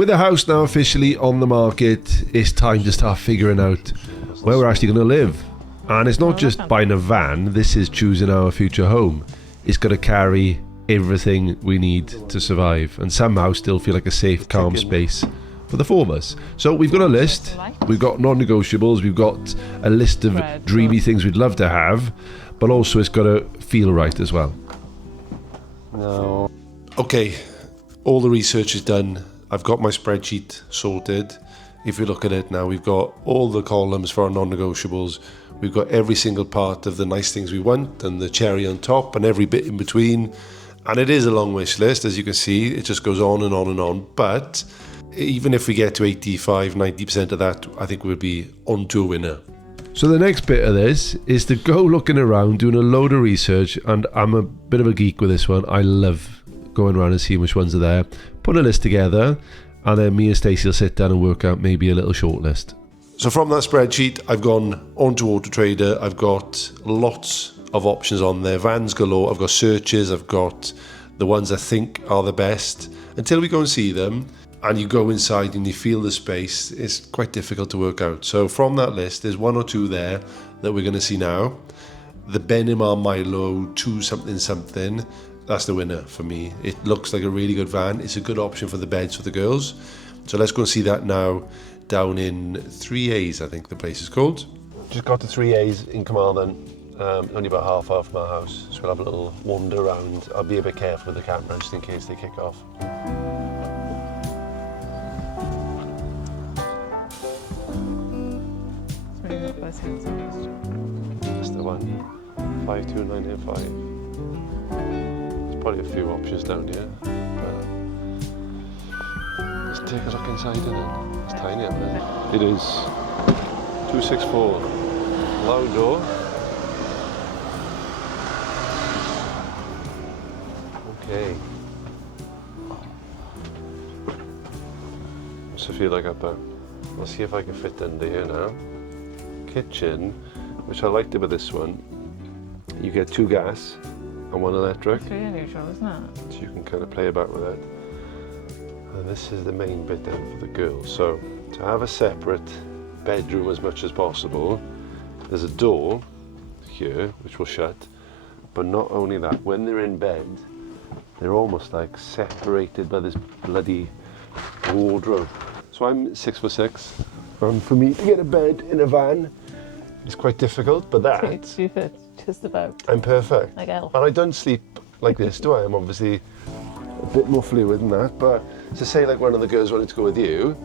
With the house now officially on the market, it's time to start figuring out where we're actually going to live. And it's not just buying a van, this is choosing our future home. It's got to carry everything we need to survive and somehow still feel like a safe, calm space for the four of us. So we've got a list, we've got non-negotiables, we've got a list of dreamy things we'd love to have, but also it's got to feel right as well. No. Okay, all the research is done. I've got my spreadsheet sorted. If you look at it now, we've got all the columns for our non-negotiables. We've got every single part of the nice things we want and the cherry on top and every bit in between. And it is a long wish list, as you can see. It just goes on and on and on. But even if we get to 85, 90% of that, I think we'll be on to a winner. So the next bit of this is to go looking around, doing a load of research, and I'm a bit of a geek with this one. I love going around and seeing which ones are there, put a list together, and then me and Stacey will sit down and work out maybe a little short list. So from that spreadsheet, I've gone onto Auto Trader. I've got lots of options on there, vans galore. I've got searches, I've got the ones I think are the best. Until we go and see them, and you go inside and you feel the space, it's quite difficult to work out. So from that list, there's one or two there that we're going to see now. The Benimar Milo 2 something something, that's the winner for me. It looks like a really good van. It's a good option for the beds for the girls. So let's go and see that now down in 3A's, I think the place is called. Just got to 3A's in Carmarthen. Only about half hour from our house, so we'll have a little wander around. I'll be a bit careful with the camera just in case they kick off. That's the one, 52985. There's probably a few options down here, but let's take a look inside in it. It's tiny up there. It is 264, low door. Okay. What's it feel like up there? Let's see if I can fit under here now. Kitchen, which I liked about this one, you get 2 gas and 1 electric. It's really unusual, isn't it? So you can kind of play about with it. And this is the main bit then for the girls. So to have a separate bedroom as much as possible, there's a door here which will shut. But not only that, when they're in bed, they're almost like separated by this bloody wardrobe. So I'm 6'6", and for me to get a bed in a van is quite difficult, but that... You fit just about. I'm perfect. Like elf. And I don't sleep like this, do I? I'm obviously a bit more fluid than that, but to say like one of the girls wanted to go with you,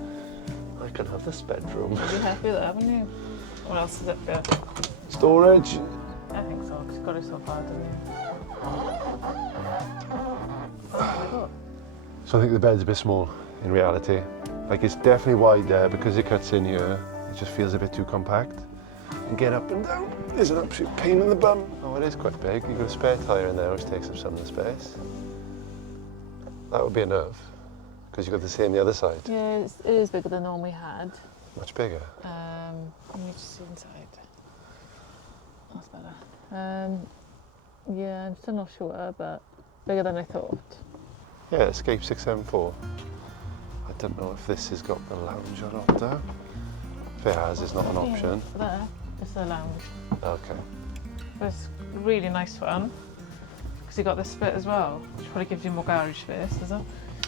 I can have this bedroom. You'll be happy with that, haven't you? What else is up there? Storage? I think so, because you've got it so far, didn't you? So I think the bed's a bit small in reality. Like it's definitely wide there because it cuts in here. It just feels a bit too compact. And get up and down is an absolute pain in the bum. Oh, it is quite big. You've got a spare tyre in there which takes up some of the space. That would be enough because you've got the same on the other side. Yeah, it is bigger than the one we had. Much bigger. Let me just see inside. That's better. Yeah, I'm still not sure, but bigger than I thought. Yeah, Escape 674. I don't know if this has got the lounge or not though. If it has, it's not an option. Yeah, there, it's the lounge. Okay. But it's a really nice one, because you've got this bit as well, which probably gives you more garage space, does it?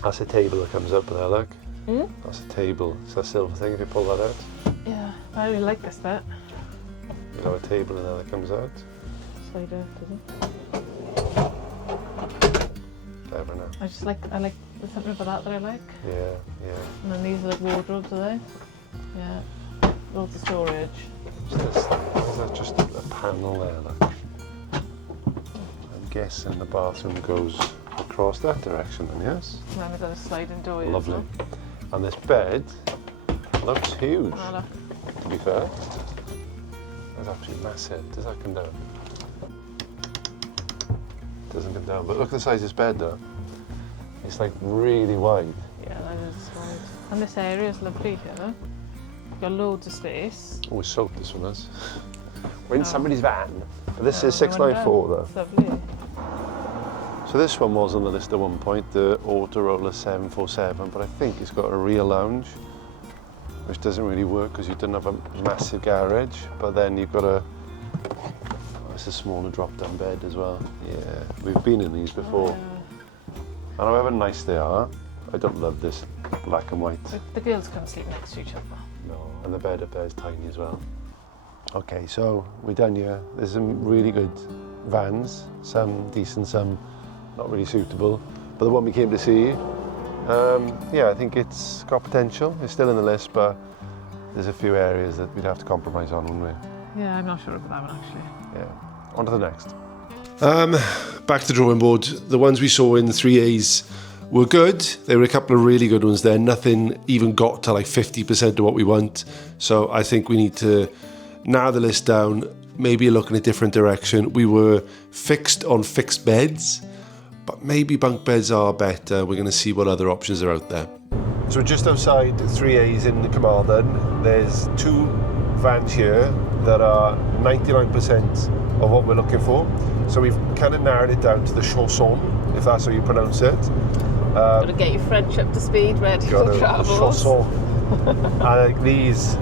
That's a table that comes up there, look. Hmm? That's a table. It's that silver thing if you pull that out. Yeah, I really like this bit. You have a table in there that comes out. Slide out, doesn't Clever now. I like, there's something about that I like. Yeah, yeah. And then these are like wardrobes, are they? Yeah. Loads of storage. What's this thing? Is that just a panel there, look? I'm guessing the bathroom goes across that direction then, yes? And then we've got a sliding door here. Lovely. And this bed looks huge, Oh, look. to be fair. That's absolutely massive. Does that come down? Doesn't come down, but look at the size of this bed though. It's like really wide. Yeah, that is wide. And this area is lovely here. You've got loads of space. Oh, it's soaked, this one is. We're in Oh. somebody's van. But this is I wonder. 694 though. It's lovely. So this one was on the list at one point, the Autoroller 747, but I think it's got a rear lounge, which doesn't really work because you don't have a massive garage, but then you've got a, it's a smaller drop-down bed as well. Yeah, we've been in these before. And however nice they are, I don't love this black and white. The girls can't sleep next to each other. No, and the bed up there is tiny as well. Okay, so we're done here. There's some really good vans, some decent, some not really suitable. But the one we came to see, yeah, I think it's got potential. It's still in the list, but there's a few areas that we'd have to compromise on, wouldn't we? Yeah, I'm not sure about that one actually. Yeah, on to the next. Back to the drawing board. The ones we saw in the 3As were good. There were a couple of really good ones there. Nothing even got to like 50% of what we want. So I think we need to narrow the list down, maybe look in a different direction. We were fixed on fixed beds, but maybe bunk beds are better. We're going to see what other options are out there. So we're just outside 3As in the Carmarthen. There's two vans here that are 99% of what we're looking for. So we've kind of narrowed it down to the Chausson, if that's how you pronounce it. Got to get your French up to speed, ready for travel. Chausson. And I think these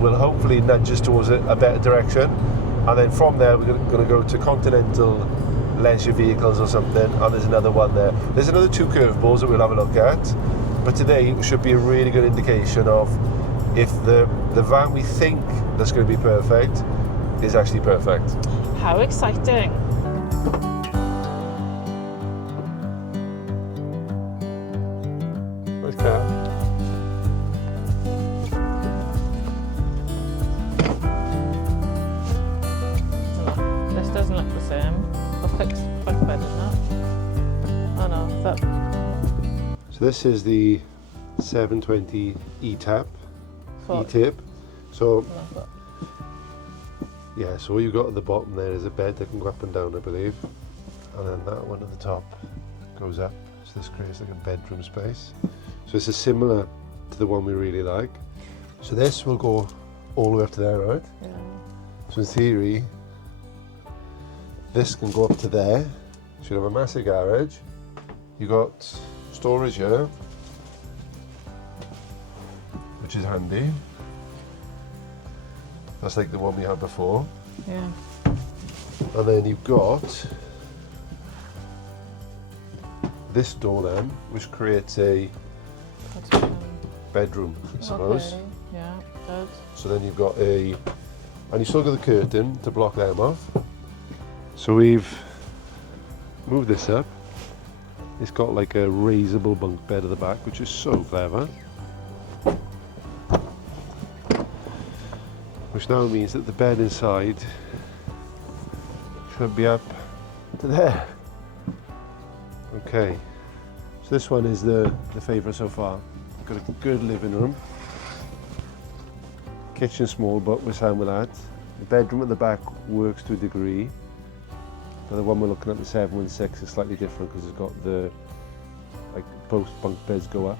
will hopefully nudge us towards a better direction. And then from there, we're going to go to Continental leisure vehicles or something. And there's another one there. There's another two curveballs that we'll have a look at. But today should be a really good indication of if the van we think that's going to be perfect is actually perfect. How exciting. Nice car. This doesn't look the same. A fixed bunk bed, isn't it? Oh no, that. So this is the 720 E-Tap, E-Tip. So yeah, so what you've got at the bottom there is a bed that can go up and down, I believe. And then that one at the top goes up. So this creates like a bedroom space. So it's similar to the one we really like. So this will go all the way up to there, right? Yeah. So in theory, this can go up to there. So you have a massive garage. You've got storage here, which is handy. That's like the one we had before. Yeah. And then you've got this door then, which creates a bedroom, I suppose. Okay. Yeah, it does. So then you've got and you still got the curtain to block them off. So we've moved this up. It's got like a raisable bunk bed at the back, which is so clever. Which now means that the bed inside should be up to there. Okay, so this one is the favourite so far. Got a good living room. Kitchen small, but we're sound with that. The bedroom at the back works to a degree. But the one we're looking at, the 716, is slightly different because it's got the, like, both bunk beds go up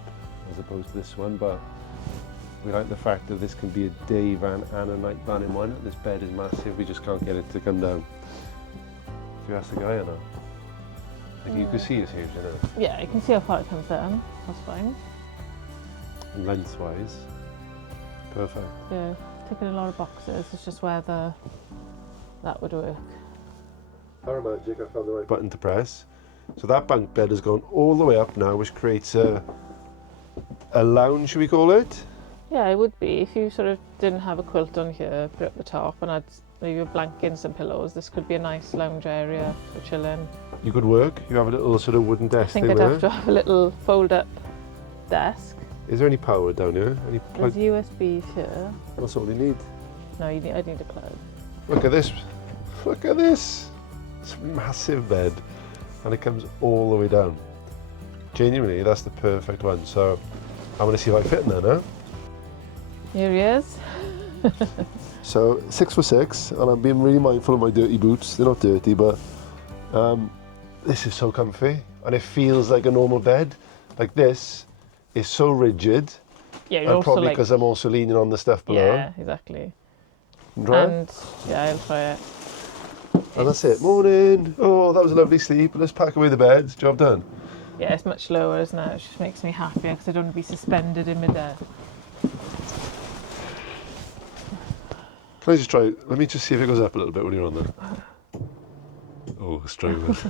as opposed to this one. But we like the fact that this can be a day van and a night van in one. This bed is massive, we just can't get it to come down. Do you ask the guy or not? Like, you can see it's huge, you know. Yeah, you can see how far it comes down. That's fine. And lengthwise, perfect. Yeah, ticking a lot of boxes. It's just whether that would work. Magic, I found the right button to press. So that bunk bed has gone all the way up now, which creates a lounge, should we call it? Yeah, it would be. If you sort of didn't have a quilt on here, put it up the top and had maybe a blanket and some pillows, this could be a nice lounge area for chilling. You could work. You have a little sort of wooden desk I think thing I'd there. have to have a little fold-up desk. Is there any power down here? Any plug? There's USBs here. That's all you need. No, I need a plug. Look at this. Look at this. It's a massive bed. And it comes all the way down. Genuinely, that's the perfect one. So I'm going to see if I fit in there now. Here he is. So 6'6", and I'm being really mindful of my dirty boots. They're not dirty, but this is so comfy, and it feels like a normal bed. Like this is so rigid. Yeah, you're and also probably like, because I'm also leaning on the stuff below. yeah, exactly. Try it? And yeah, I'll try it. And that's it. Morning. Oh, that was a lovely sleep. Let's pack away the beds. Job done. Yeah, it's much lower, isn't it? It just makes me happier because I don't want to be suspended in midair. Can I just try? Let me just see if it goes up a little bit when you're on there. Oh, straight. Put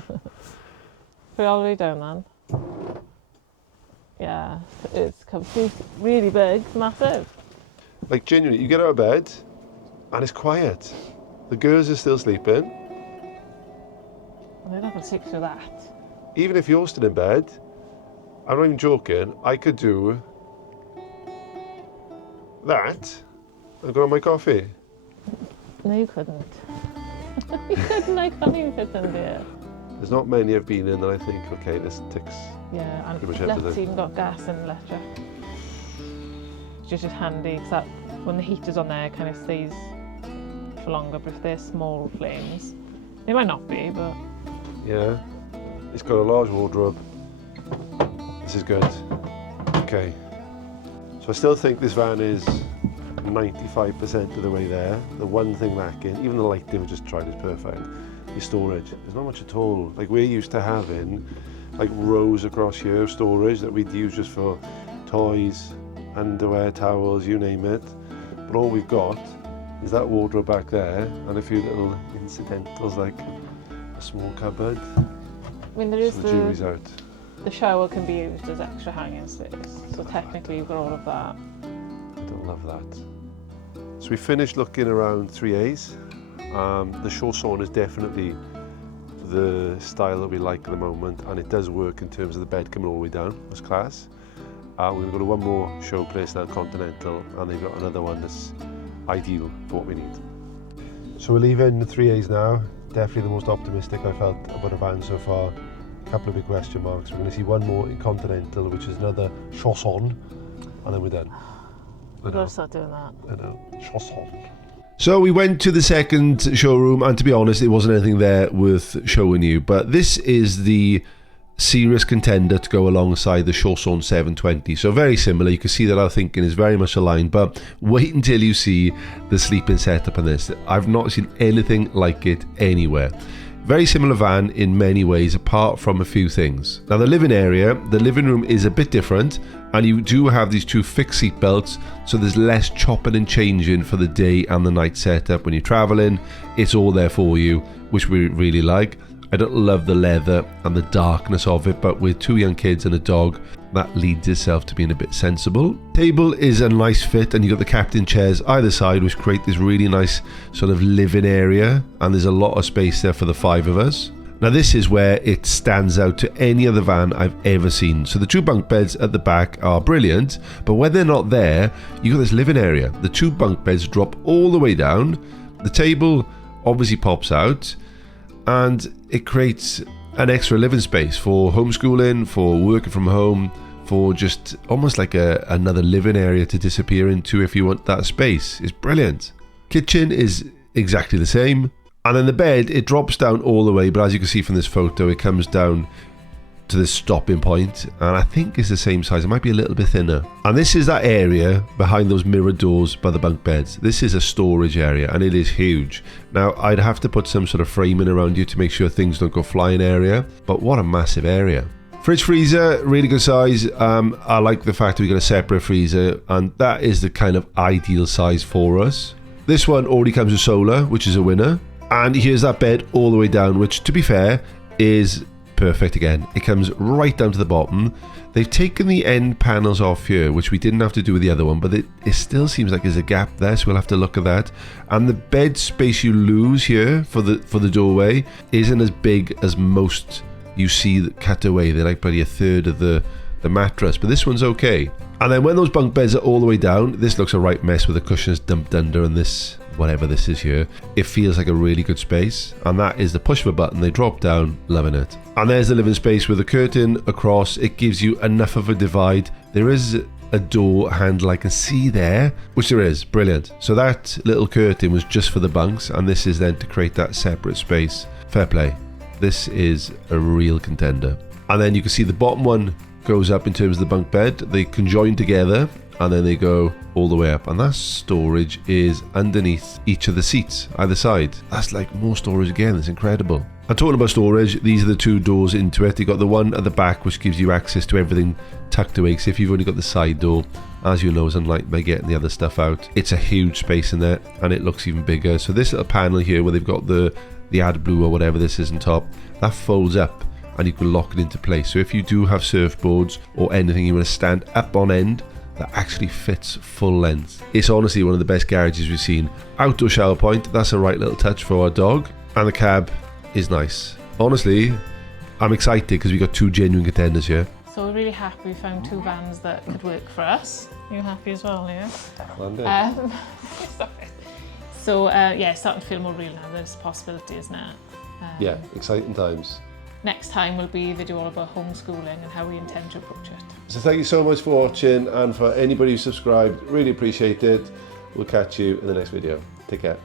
it all the way down then. Yeah, it's comfy, really big, massive. Like, genuinely, you get out of bed and it's quiet. The girls are still sleeping. They're not going to sleep through that. Even if you're still in bed, I'm not even joking, I could do that and go on my coffee. No, you couldn't. You couldn't, I can't even fit in there. There's not many I've been in that I think, okay, this ticks. Yeah, and pretty much let's everything. even got gas and electric. Which is just handy because that, when the heater's on there, it kind of stays for longer, but if they're small flames, they might not be, but... Yeah, it's got a large wardrobe. This is good. Okay. So I still think this van is 95% of the way there. The one thing lacking, even the lighting we just tried is perfect, is storage. There's not much at all. Like, we're used to having like rows across here of storage that we'd use just for toys, underwear, towels, you name it. But all we've got is that wardrobe back there and a few little incidentals like a small cupboard. I mean, there is So the jewelry's out. the shower can be used as extra hanging space, so technically you've got all of that. I don't love that. So we finished looking around 3As. The Chausson is definitely the style that we like at the moment, and it does work in terms of the bed coming all the way down. It's class. We're going to go to one more show place now, Continental, and they've got another one that's ideal for what we need. So we're leaving the 3As now. Definitely the most optimistic I felt about a van so far. A couple of big question marks. We're going to see one more in Continental, which is another Chausson, and then we're done. We've got to start doing that. I know. Chausson. So we went to the second showroom, and to be honest, it wasn't anything there worth showing you. But this is the Serious Contender to go alongside the Chausson 720. So very similar. You can see that our thinking is very much aligned. But wait until you see the sleeping setup on this. I've not seen anything like it anywhere. Very similar van in many ways, apart from a few things. Now the living area, the living room is a bit different, and you do have these two fixed seat belts, so there's less chopping and changing for the day and the night setup. When you're traveling, it's all there for you, which we really like. I don't love the leather and the darkness of it, but with two young kids and a dog, that leads itself to being a bit sensible. Table is a nice fit, and you've got the captain chairs either side, which create this really nice sort of living area, and there's a lot of space there for the five of us. Now this is where it stands out to any other van I've ever seen. So the two bunk beds at the back are brilliant, but when they're not there, you've got this living area. The two bunk beds drop all the way down, the table obviously pops out, and it creates an extra living space for homeschooling, for working from home, for just almost like another living area to disappear into if you want that space. It's brilliant. Kitchen is exactly the same. And then the bed, it drops down all the way, but as you can see from this photo, it comes down to this stopping point, and I think it's the same size. It might be a little bit thinner. And this is that area behind those mirror doors by the bunk beds. This is a storage area, and it is huge. Now I'd have to put some sort of framing around you to make sure things don't go flying area, but what a massive area. Fridge freezer, really good size. I like the fact that we got a separate freezer, and that is the kind of ideal size for us. This one already comes with solar, which is a winner. And here's that bed all the way down, which to be fair is perfect again. It comes right down to the bottom. They've taken the end panels off here, which we didn't have to do with the other one, but it still seems like there's a gap there, so we'll have to look at that. And the bed space you lose here for the doorway isn't as big as most you see that cut away. They're like probably a third of the mattress, but this one's okay. And then when those bunk beds are all the way down, this looks a right mess with the cushions dumped under and this, whatever this is here. It feels like a really good space, and that is the push of a button, they drop down, loving it. And there's the living space with a curtain across. It gives you enough of a divide. There is a door handle I can see there, which there is, brilliant. So that little curtain was just for the bunks, and this is then to create that separate space. Fair play. This is a real contender. And then you can see the bottom one goes up in terms of the bunk bed. They conjoin together, and then they go all the way up, and that storage is underneath each of the seats either side. That's like more storage again. It's incredible. And talking about storage, these are the two doors into it. You got the one at the back which gives you access to everything tucked away, because if you've only got the side door, as you know, is unlike by getting the other stuff out. It's a huge space in there, and it looks even bigger. So this little panel here where they've got the AdBlue or whatever this is on top, that folds up and you can lock it into place. So if you do have surfboards or anything you want to stand up on end, that actually fits full length. It's honestly one of the best garages we've seen. Outdoor shower point, that's a right little touch for our dog. And the cab is nice. Honestly, I'm excited because we got two genuine contenders here. So we're really happy we found two vans that could work for us. You happy as well, Leo? So yeah, it's starting to feel more real now. There's a possibility, isn't it? Yeah, exciting times. Next time will be a video all about homeschooling and how we intend to approach it. So thank you so much for watching, and for anybody who subscribed, really appreciate it. We'll catch you in the next video. Take care.